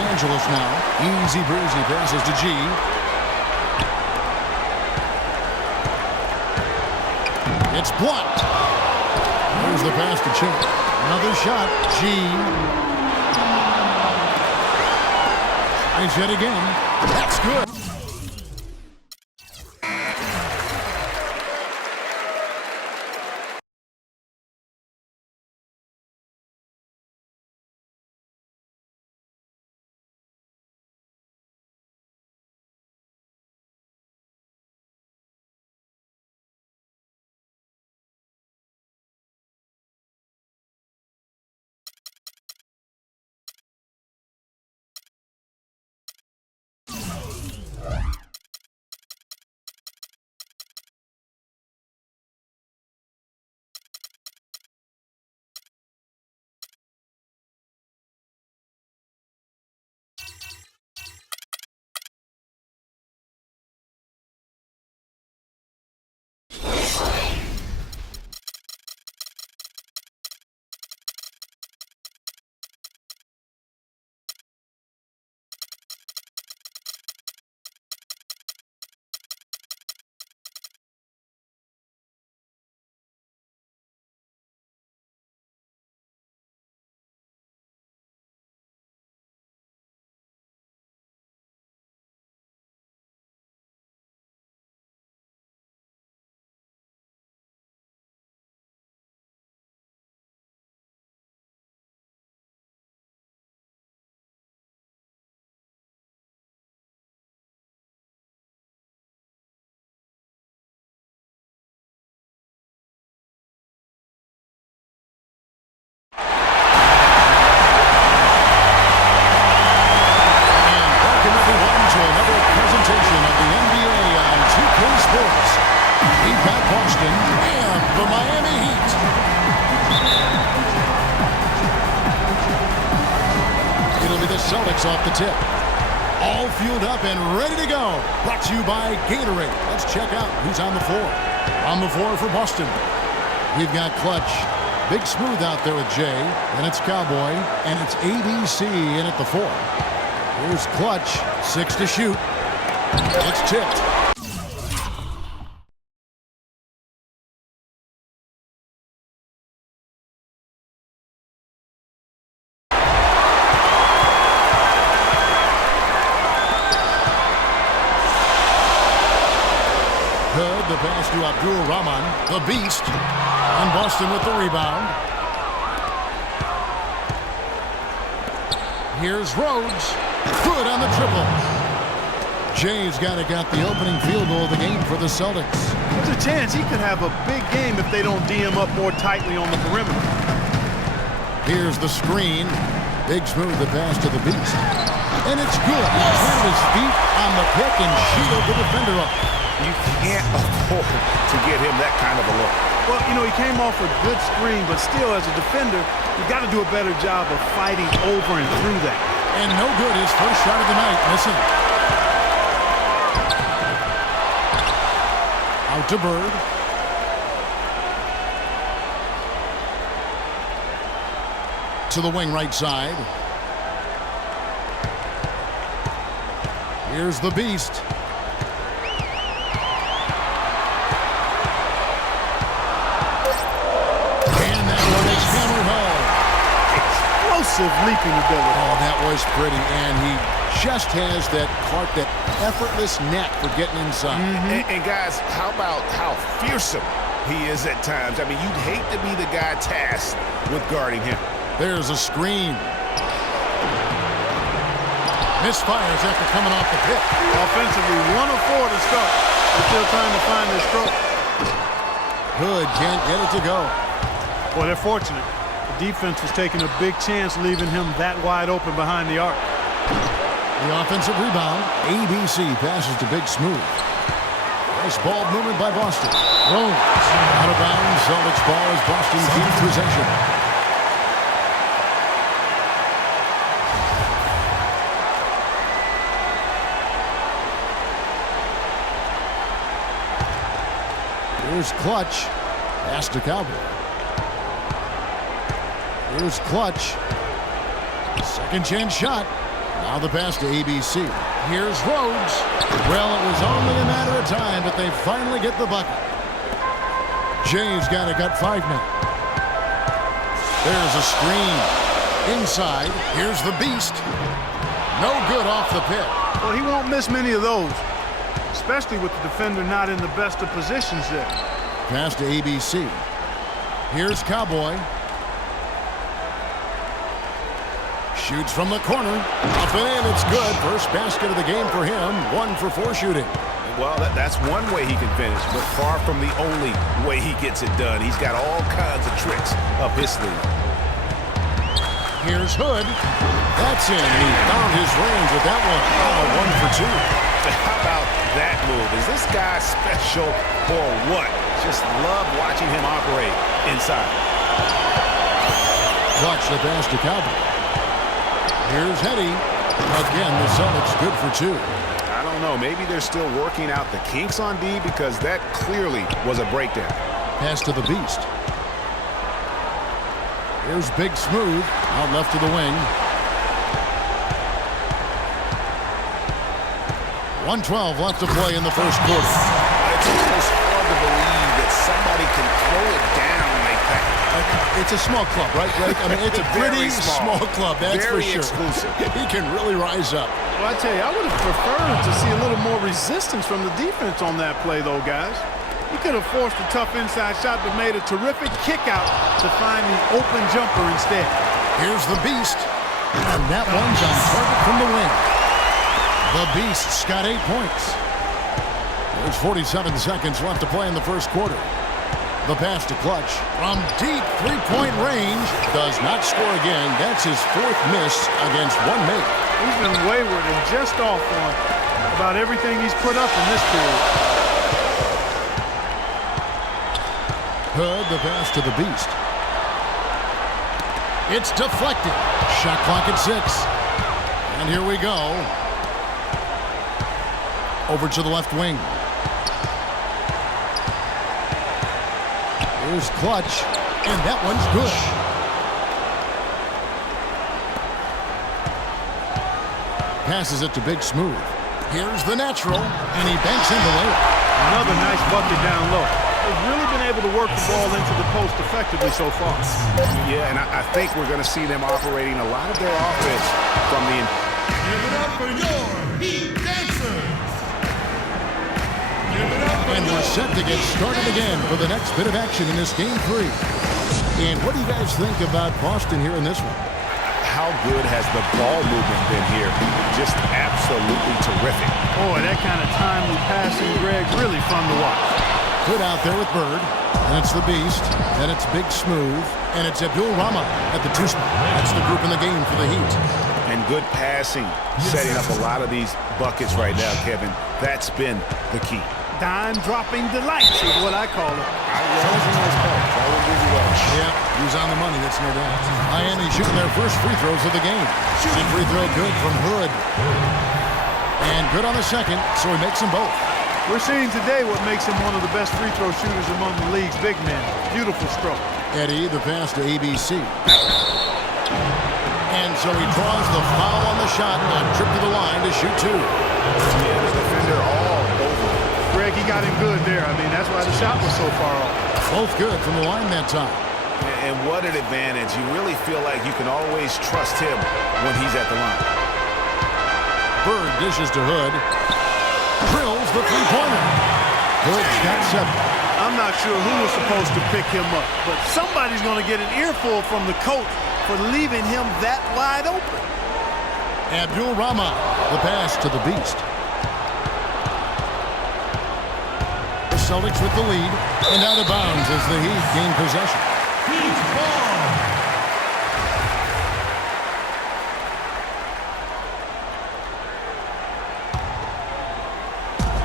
Angeles now. Easy breezy passes to G. It's blocked. There's the pass to Chip. Another shot. G. Tries yet again. That's good. Celtics off the tip. All fueled up and ready to go. Brought to you by Gatorade. Let's check out who's on the floor. On the floor for Boston, we've got Clutch. Big Smooth out there with Jay. And it's Cowboy. And it's ABC in at the 4. Here's Clutch. 6 to shoot. It's tipped. The pass to Abdul Rahman, the beast, and Boston with the rebound. Here's Rhodes, good on the triple. Jay's got the opening field goal of the game for the Celtics. There's a chance he could have a big game if they don't D him up more tightly on the perimeter. Here's the screen. Big Smooth the pass to the beast. And it's good. He turned his feet on the pick and shielded the defender up. You can't afford to get him that kind of a look. Well, you know, he came off a good screen, but still, as a defender, you got to do a better job of fighting over and through that. And no good, his first shot of the night, missing. Out to Bird. To the wing right side. Here's the beast. Leaping ability. Oh, that was pretty, and he just has that effortless knack for getting inside. And guys, how about how fearsome he is at times? I mean, you'd hate to be the guy tasked with guarding him. There's a screen. Misfires after coming off the pick. Offensively, 1 of 4 to start. They're still trying to find their stroke. Good, can't get it to go. Well, they're fortunate. Defense was taking a big chance leaving him that wide open behind the arc. The offensive rebound. ABC passes to Big Smooth. Nice ball movement by Boston. Rhodes out of bounds. Celtics ball as Boston keeps possession. Here's Clutch. Pass to Cowboy. Here's Clutch. Second chance shot. Now the pass to ABC. Here's Rhodes. Well, it was only a matter of time, but they finally get the bucket. Jay's got a gut 5 now. There's a screen. Inside, here's the Beast. No good off the pit. Well, he won't miss many of those, especially with the defender not in the best of positions there. Pass to ABC. Here's Cowboy. Shoots from the corner. Up and in, it's good. First basket of the game for him. 1 for 4 shooting. Well, that's one way he can finish, but far from the only way he gets it done. He's got all kinds of tricks up his sleeve. Here's Hood. That's in. He found his range with that one. Oh, 1 for 2. How about that move? Is this guy special or what? Just love watching him operate inside. Watch the pass to Cowboy. Here's Hetty. Again, the Celtics good for 2. I don't know. Maybe they're still working out the kinks on D because that clearly was a breakdown. Pass to the Beast. Here's Big Smooth. Out left to the wing. 1:12 left to play in the first quarter. It's almost hard to believe that somebody can throw it down like that. It's a small club, right, Greg? I mean, it's a pretty small club, that's for sure. Very exclusive. He can really rise up. Well, I tell you, I would have preferred to see a little more resistance from the defense on that play, though, guys. He could have forced a tough inside shot, but made a terrific kick out to find the open jumper instead. Here's the Beast. And that one's on target from the wing. The Beast's got 8 points. There's 47 seconds left to play in the first quarter. The pass to Clutch from deep three-point range. Does not score again. That's his 4th miss against 1 make. He's been wayward and just off on about everything he's put up in this period. Hood, the pass to the Beast. It's deflected. Shot clock at 6. And here we go. Over to the left wing. Here's Clutch. And that one's good. Passes it to Big Smooth. Here's the natural. And he banks in the layup. Another nice bucket down low. They've really been able to work the ball into the post effectively so far. Yeah, and I think we're going to see them operating a lot of their offense from the... Give it up for your Heat Dancers! Give it up for And we're set to get started again for the next bit of action in this Game 3. And what do you guys think about Boston here in this one? How good has the ball movement been here? Just absolutely terrific. Boy, that kind of timely passing, Greg, really fun to watch. Good out there with Bird. And it's the Beast. Then it's Big Smooth. And it's Abdul Rama at the 2 spot. That's the group in the game for the Heat. And good passing, setting up a lot of these buckets right now, Kevin. That's been the key. Dime-dropping delights is what I call it. Yeah, he's on the money, that's no doubt. Miami shooting their first free throws of the game. Shooting free throw good from Hood. And good on the second, so he makes them both. We're seeing today what makes him one of the best free throw shooters among the league's big men. Beautiful stroke. Eddie, the pass to ABC. And so he draws the foul on the shot and a trip to the line to shoot 2. Yeah, the defender all over. Greg, he got him good there. I mean, that's why the shot was so far off. Both good from the line that time. And what an advantage. You really feel like you can always trust him when he's at the line. Bird dishes to Hood. Drills the three-pointer. Hood's got 7. I'm not sure who was supposed to pick him up, but somebody's going to get an earful from the coach for leaving him that wide open. Abdul Rama, the pass to the Beast. The Celtics with the lead and out of bounds as the Heat gain possession. Heat ball!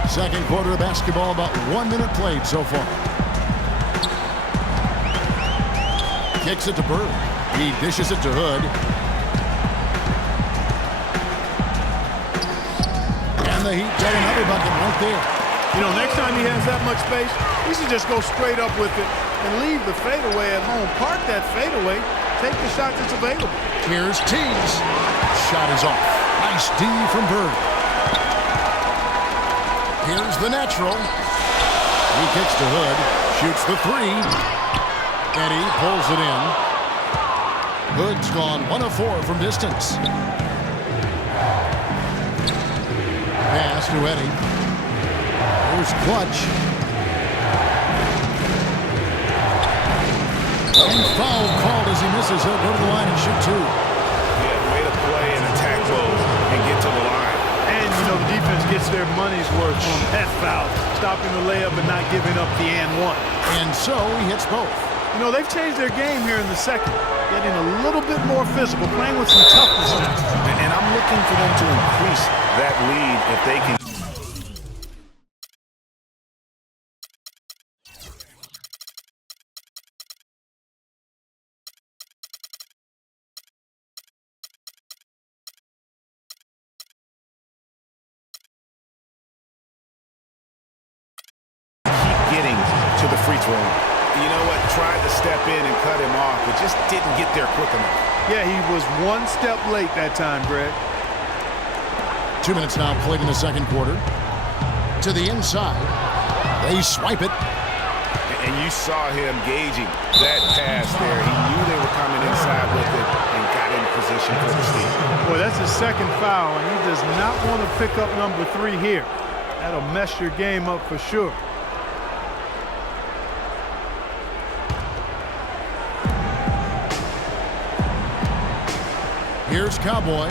Second quarter of basketball, about 1 minute played so far. Kicks it to Bird. He dishes it to Hood. And the Heat get another bucket right there. You know, next time he has that much space, he should just go straight up with it and leave the fadeaway at home. Park that fadeaway. Take the shot that's available. Here's Teagues. shot is off. Nice D from Bird. Here's the natural. He kicks to Hood. Shoots the three. Eddie pulls it in. Hood's gone 1 of 4 from distance. Pass to Eddie. Here's Clutch. And foul called as he misses. He'll go to the line and shoot 2. Yeah, way to play and attack those and get to the line. And, you know, the defense gets their money's worth on that foul. Stopping the layup and not giving up the and one. And so he hits both. You know, they've changed their game here in the second. Getting a little bit more physical, playing with some toughness now. And I'm looking for them to increase that lead if they can. Getting to the free throw line. You know what? Tried to step in and cut him off, but just didn't get there quick enough. Yeah, he was 1 step late that time, Greg. 2 minutes now played in the second quarter. To the inside. They swipe it. And you saw him gauging that pass there. He knew they were coming inside with it and got in position for the steal. Boy, that's his second foul, and he does not want to pick up number 3 here. That'll mess your game up for sure. Here's Cowboy.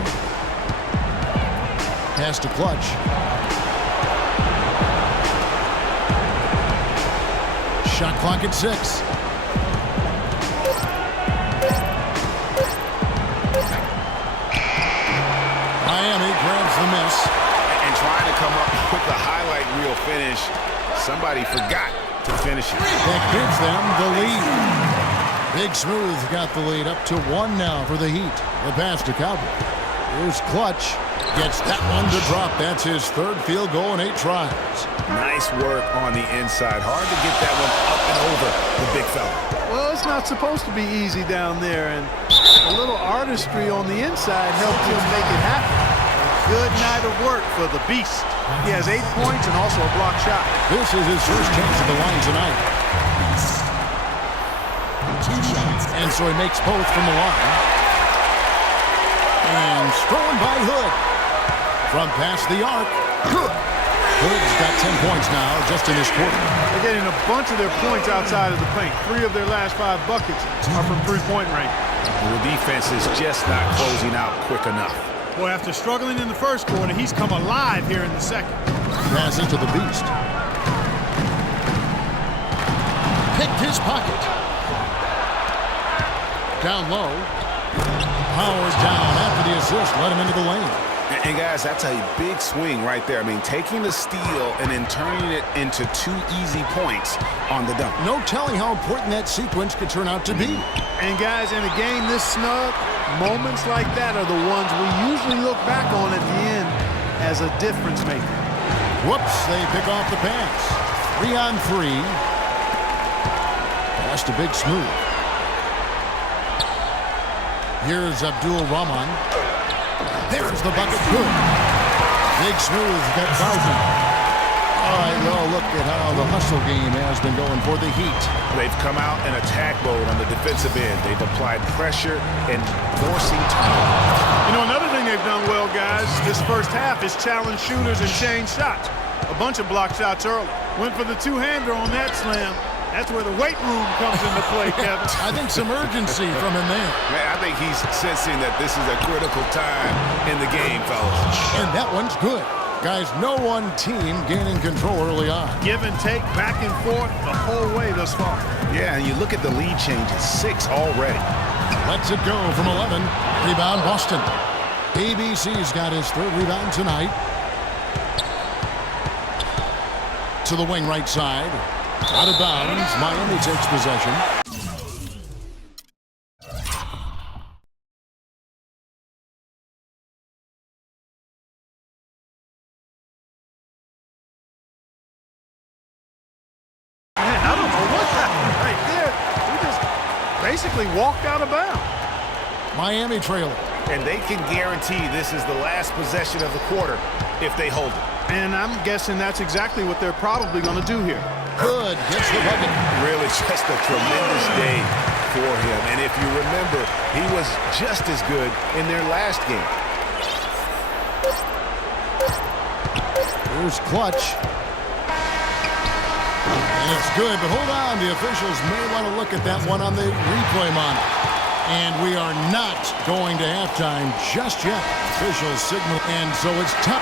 Pass to Clutch. Shot clock at 6. Miami grabs the miss. And trying to come up with the highlight reel finish, somebody forgot to finish it. That gives them the lead. Big Smooth got the lead up to 1 now for the Heat. The pass to Cowboy. Here's Clutch. Gets that one to drop. That's his 3rd field goal in 8 tries. Nice work on the inside. Hard to get that one up and over the big fella. Well, it's not supposed to be easy down there, and a little artistry on the inside helped him make it happen. A good night of work for the Beast. He has 8 points and also a block shot. This is his first chance at the line tonight. 2 shots. And so he makes both from the line. And stolen by Hood. From past the arc. Hood's got 10 points now just in this quarter. They're getting a bunch of their points outside of the paint. 3 of their last 5 buckets are from 3-point range. The defense is just not closing out quick enough. Boy, after struggling in the first quarter, he's come alive here in the second. Pass into the Beast. Picked his pocket. Down low. Howard down after the assist. Let him into the lane. And guys, that's a big swing right there. I mean, taking the steal and then turning it into 2 easy points on the dunk. No telling how important that sequence could turn out to be. And guys, in a game this snug, moments like that are the ones we usually look back on at the end as a difference maker. Whoops, they pick off the pass. 3-on-3. Pass to Big Smooth. Here's Abdul Rahman. There's the bucket. Good. Big Smooth got fouled. All right, well, look at how the hustle game has been going for the Heat. They've come out in attack mode on the defensive end. They've applied pressure and forcing turnovers. You know, another thing they've done well, guys, this first half is challenge shooters and change shots. A bunch of block shots early. Went for the two-hander on that slam. That's where the weight room comes into play, Kevin. I think some urgency from him there. Man, I think he's sensing that this is a critical time in the game, fellas. And that one's good. Guys, no one team gaining control early on. Give and take, back and forth, the whole way thus far. Yeah, and you look at the lead changes, 6 already. Lets it go from 11. Rebound, Boston. ABC's got his 3rd rebound tonight. To the wing right side. Out of bounds. Miami takes possession. Man, I don't know what happened right there. He just basically walked out of bounds. Miami trailing. and they can guarantee this is the last possession of the quarter if they hold it. And I'm guessing that's exactly what they're probably going to do here. Good. Gets the bucket. Really just a tremendous day for him. And if you remember, he was just as good in their last game. Here's Clutch. And it's good, but hold on. The officials may want to look at that one on the replay monitor. And we are not going to halftime just yet. Officials signal, and so it's time.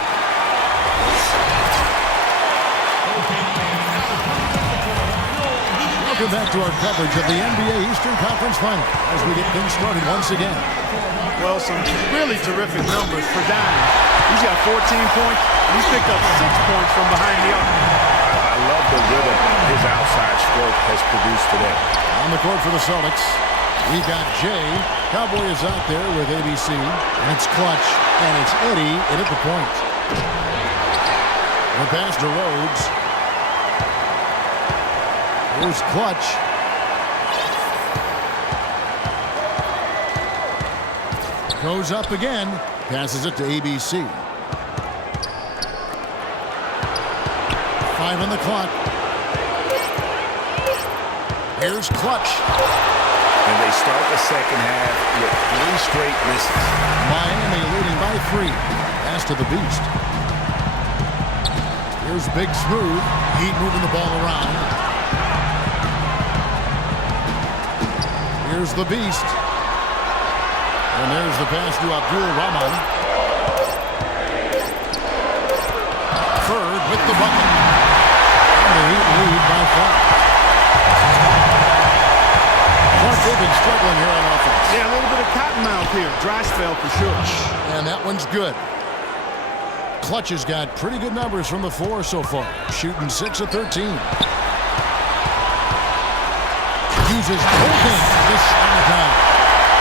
Welcome back to our coverage of the NBA Eastern Conference Final as we get things started once again. Well, some really terrific numbers for Diamond. He's got 14 points, and he's picked up 6 points from behind the arc. I love the rhythm his outside stroke has produced today. On the court for the Celtics, we've got Jay. Cowboy is out there with ABC, and it's Clutch, and it's Eddie in at the point. The pass to Rhodes. Here's Clutch. Goes up again. Passes it to ABC. 5 on the clock. Here's Clutch. And they start the second half with 3 straight misses. Miami leading by 3. Pass to the Beast. Here's Big Smooth. Heat moving the ball around. Here's the Beast. And there's the pass to Abdul-Rahman. Ferd with the bucket. And the Heat lead by 5. Clark, they've been struggling here on offense. Yeah, a little bit of cottonmouth here. Dry spell for sure. And that one's good. Clutch has got pretty good numbers from the floor so far. Shooting 6 of 13. Uses Hogan this time.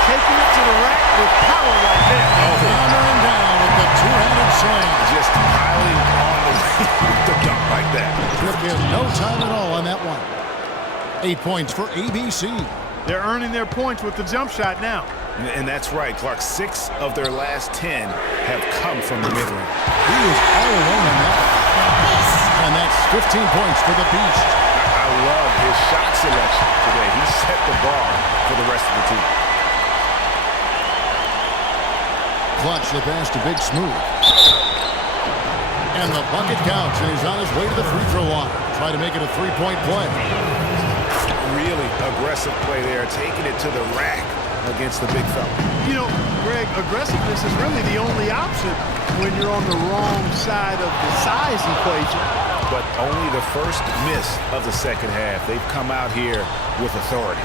Taking it to the rack with power right there. Hammering down with the two-handed slam. Just piling on the dunk like that. Took him no time at all on that one. 8 points for ABC. They're earning their points with the jump shot now. And that's right, Clark. 6 of their last 10 have come from the mid-range. He was all alone on that one. And that's 15 points for the Beast. I love his shot selection today. He set the bar for the rest of the team. Clutch the pass to Big Smooth. And the bucket counts, and he's on his way to the free throw line. Try to make it a three-point play. Really aggressive play there, taking it to the rack against the big fella. You know, Greg, aggressiveness is really the only option when you're on the wrong side of the size equation. But only the first miss of the second half. They've come out here with authority.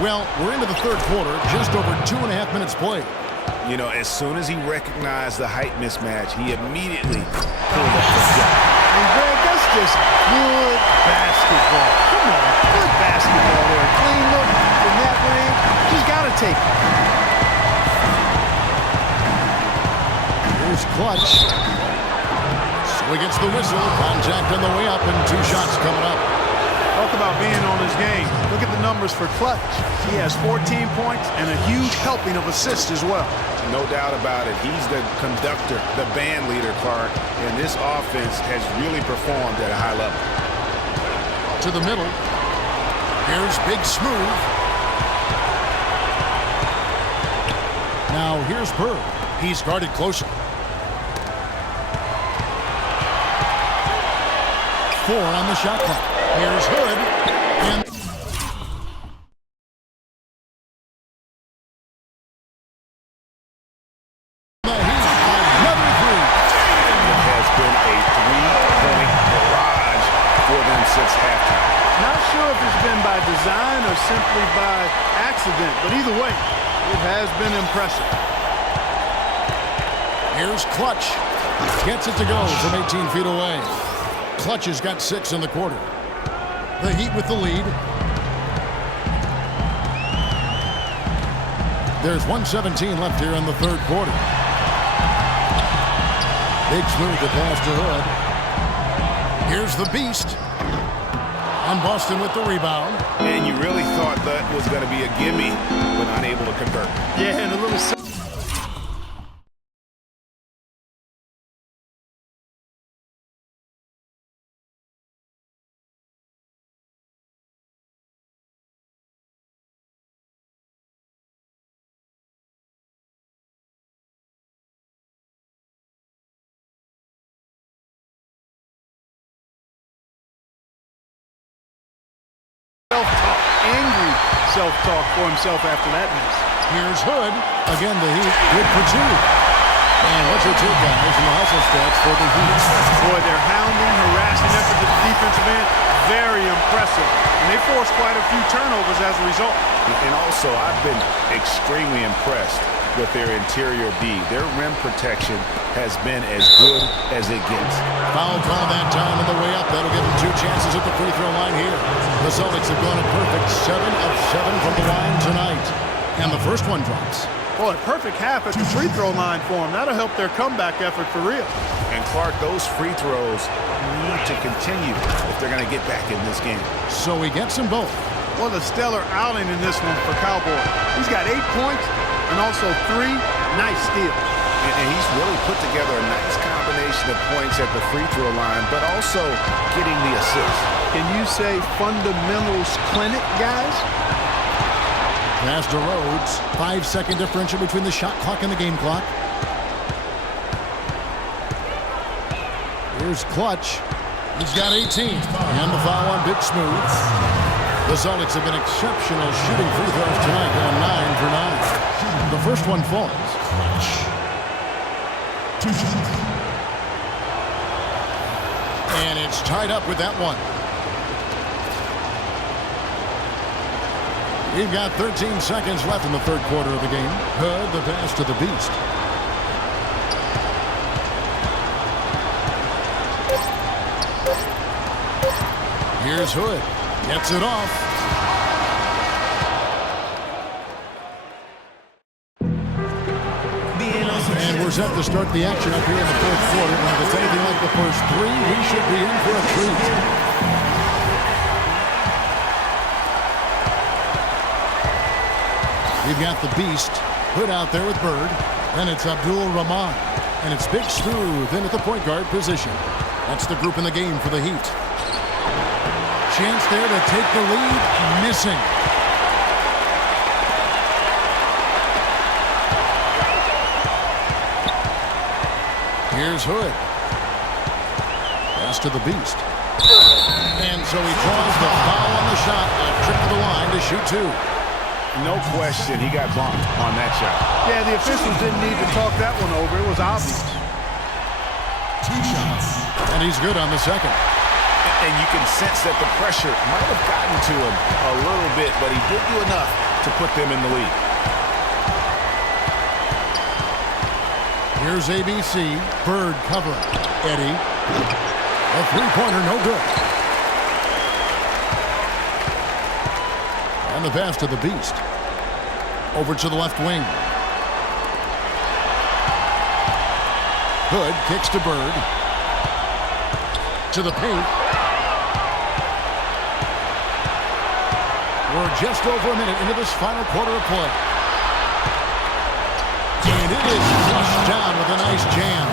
Well, we're into the third quarter, just over 2.5 minutes played. You know, as soon as he recognized the height mismatch, he immediately pulled up the shot. And Greg, that's just good basketball. Come on, good basketball there. Clean look from that range. He's got to take it. Here's Clutch. So he gets the whistle. Contact on the way up, and 2 shots coming up. Talk about being on his game. Look at the numbers for Clutch. He has 14 points and a huge helping of assists as well. No doubt about it. He's the conductor, the band leader, Clark. And this offense has really performed at a high level. To the middle. Here's Big Smooth. Now here's Bird. He's guarded closer. 4 on the shot clock. Here's Hood. And another 3. It has been a 3-point barrage for them since halftime. Not sure if it's been by design or simply by accident, but either way, it has been impressive. here's Clutch. Gets it to go from 18 feet away. Clutch has got 6 in the quarter. The Heat with the lead. There's 1:17 left here in the third quarter. Big Smooth to pass to Hood. Here's the Beast. And Boston with the rebound. And you really thought that was going to be a gimme, but unable to convert. Yeah, and a little... self-talk, angry self-talk for himself after that miss. Here's Hood. Again, the Heat good for two. And what's your take, guys, in the hustle stats for the Heat? Boy, they're hounding, harassing effort to the defensive end. Very impressive. And they forced quite a few turnovers as a result. And also, I've been extremely impressed with their interior D. Their rim protection has been as good as it gets. Foul call that time on the way up. That'll give them two chances at the free throw line here. The Celtics have gone a perfect 7 of 7 from the line tonight. And the first one drops. Boy, perfect half at the free throw line for them. That'll help their comeback effort for real. And Clark, those free throws need to continue if they're going to get back in this game. So he gets them both. What a stellar outing in this one for Cowboy. He's got 8 points and also 3 nice steals. And he's really put together a nice combination of points at the free throw line, but also getting the assist. Can you say fundamentals clinic, guys? Pass to Rhodes. 5-second differential between the shot clock and the game clock. Here's Clutch. He's got 18. And the foul on Big Smooth. The Celtics have been exceptional shooting free throws tonight. They're 9 for 9. The first one falls. And it's tied up with that one. We've got 13 seconds left in the third quarter of the game. Hood, the pass to the Beast. Here's Hood. Gets it off. And we're set to start the action up here in the fourth quarter. And if it's anything like the first three, we should be in for a treat. We've got the Beast, Hood out there with Bird. Then it's Abdul Rahman. And it's Big Smooth in at the point guard position. That's the group in the game for the Heat. Chance there to take the lead. Missing. Here's Hood. Pass to the Beast. And so he draws the foul on the shot. A trip to the line to shoot two. No question, he got bumped on that shot. Yeah, the officials didn't need to talk that one over. It was obvious. 2 shots. And he's good on the second. And you can sense that the pressure might have gotten to him a little bit, but he did do enough to put them in the lead. Here's ABC. Bird cover. Eddie. A three-pointer, no good. And the pass to the Beast. Over to the left wing. Hood kicks to Bird. To the paint. We're just over a minute into this final quarter of play. And it is flushed down with a nice jam.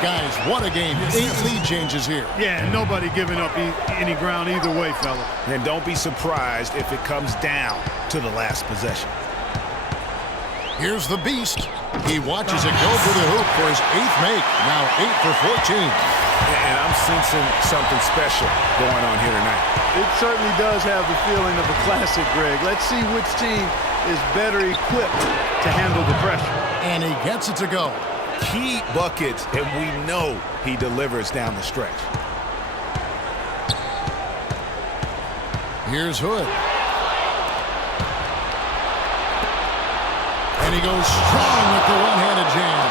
Guys, what a game. 8 lead changes here. Yeah, nobody giving up any ground either way, fella. And don't be surprised if it comes down to the last possession. Here's the Beast. He watches it go for the hoop for his 8th make. Now 8 for 14. And I'm sensing something special going on here tonight. It certainly does have the feeling of a classic, Greg. Let's see which team is better equipped to handle the pressure. And he gets it to go. Key buckets, and we know he delivers down the stretch. Here's Hood. And he goes strong with the one-handed jam.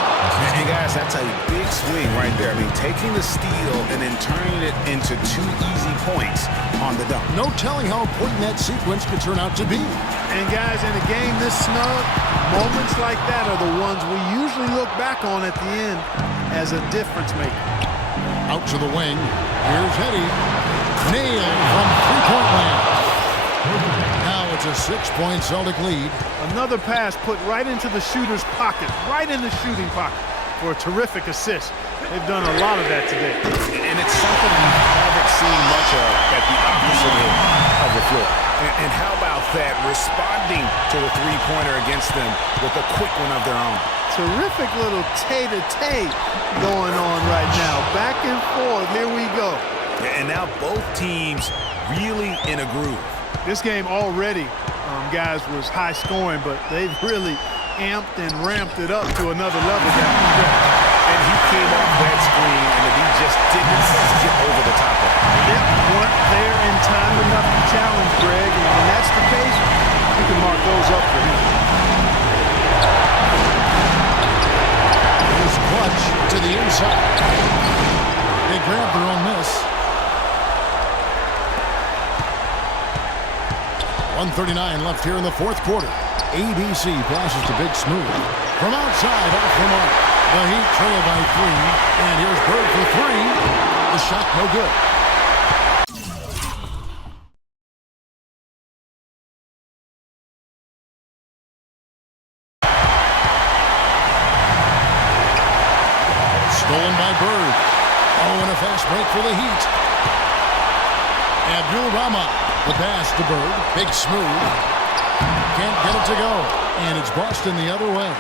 And guys, that's a big swing right there. I mean, taking the steal and then turning it into 2 easy points on the dunk. No telling how important that sequence could turn out to be. And guys, in a game this snug, moments like that are the ones we usually look back on at the end as a difference maker. Out to the wing. Here's Eddie. Nailed from 3-point 6-point Celtic lead. Another pass put right into the shooter's pocket, right in the shooting pocket for a terrific assist. They've done a lot of that today. And it's something we haven't seen much of at the opposite end of the floor. And how about that, responding to the three-pointer against them with a quick one of their own. Terrific little tay-to-tay going on right now. Back and forth, here we go. And now both teams really in a groove. This game already, guys, was high scoring, but they've really amped and ramped it up to another level down the stretch. And he came off that screen, and he just didn't get over the top of it. Yep, weren't there in time enough to challenge Greg, and when that's the case, you can mark those up for him. Here's Clutch to the inside. They grab their own miss. 1:39 left here in the fourth quarter. ABC passes to Big Smooth. From outside, off the mark. The Heat trail by 3. And here's Bird for 3. The shot no good. Stolen by Bird. Oh, and a fast break for the Heat. Abdul-Rahman. The pass to Bird. Big Smooth. Can't get it to go. And it's Boston the other way.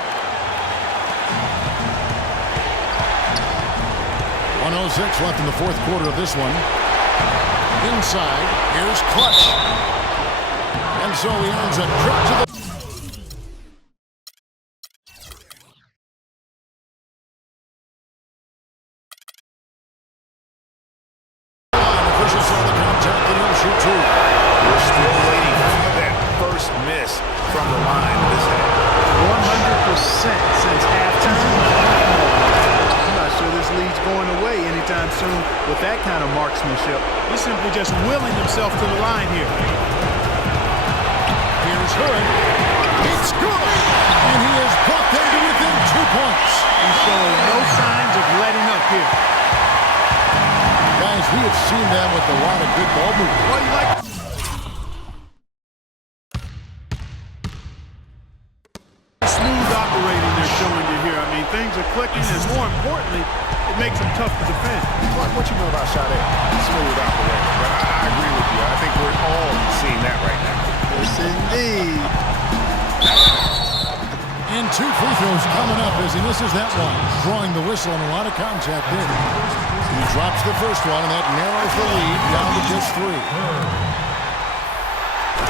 1:06 left in the fourth quarter of this one. Inside. Here's Clutch. And so he earns a trip to the... Officials saw the contact and he'll shoot 2. We're still waiting for that first miss from the line this half. 100% since halftime. I'm not sure this lead's going away anytime soon with that kind of marksmanship. He's simply just willing himself to the line here. Here's Hood. It's good! And he has brought them to within 2 points. He's showing no signs of letting up here. Guys, we have seen them with a lot of good ball movement. What do you like? Smooth operating they're showing you here. I mean, things are clicking, and more importantly, it makes them tough to defend. What you know about Sade? Smooth operator. But I agree with you. I think we're all seeing that right now. Yes, indeed. And 2 free throws coming up as he misses that one. Drawing the whistle and a lot of contact there. He drops the first one, and that narrows the lead down to just 3.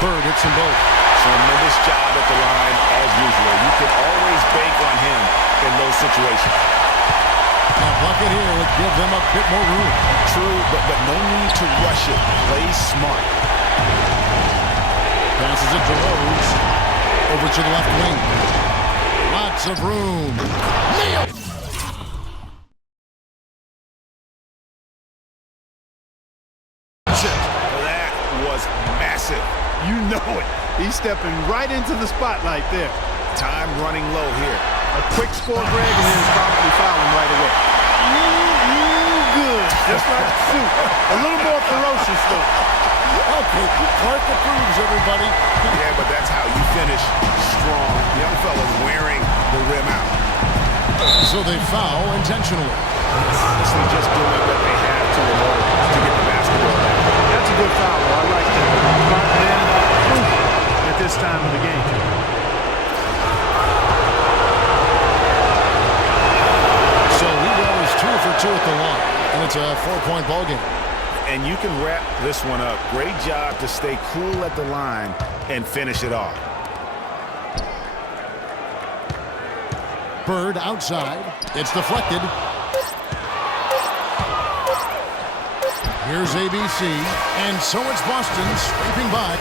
Bird hits them both. Tremendous job at the line as usual. You can always bank on him in those situations. A bucket here would give them a bit more room. True, but no need to rush it. Play smart. Passes it to Rose. Over to the left wing. Lots of room. Nail! That was massive. You know it. He's stepping right into the spotlight there. Time running low here. A quick score, Greg, and then probably fouling right away. Good. Just like soup. A little more ferocious, though. Okay, Clark approves, everybody. Yeah, but that's how you finish strong. Young fella's wearing the rim out. So they foul intentionally. Honestly, just doing what they have to in order to get the basketball back. That's a good foul. I like that. Smart man at this time of the game. So he goes 2 for 2 at the line, and it's a 4-point ball game. And you can wrap this one up. Great job to stay cool at the line and finish it off. Bird outside. It's deflected. Here's ABC, and so it's Boston scraping by.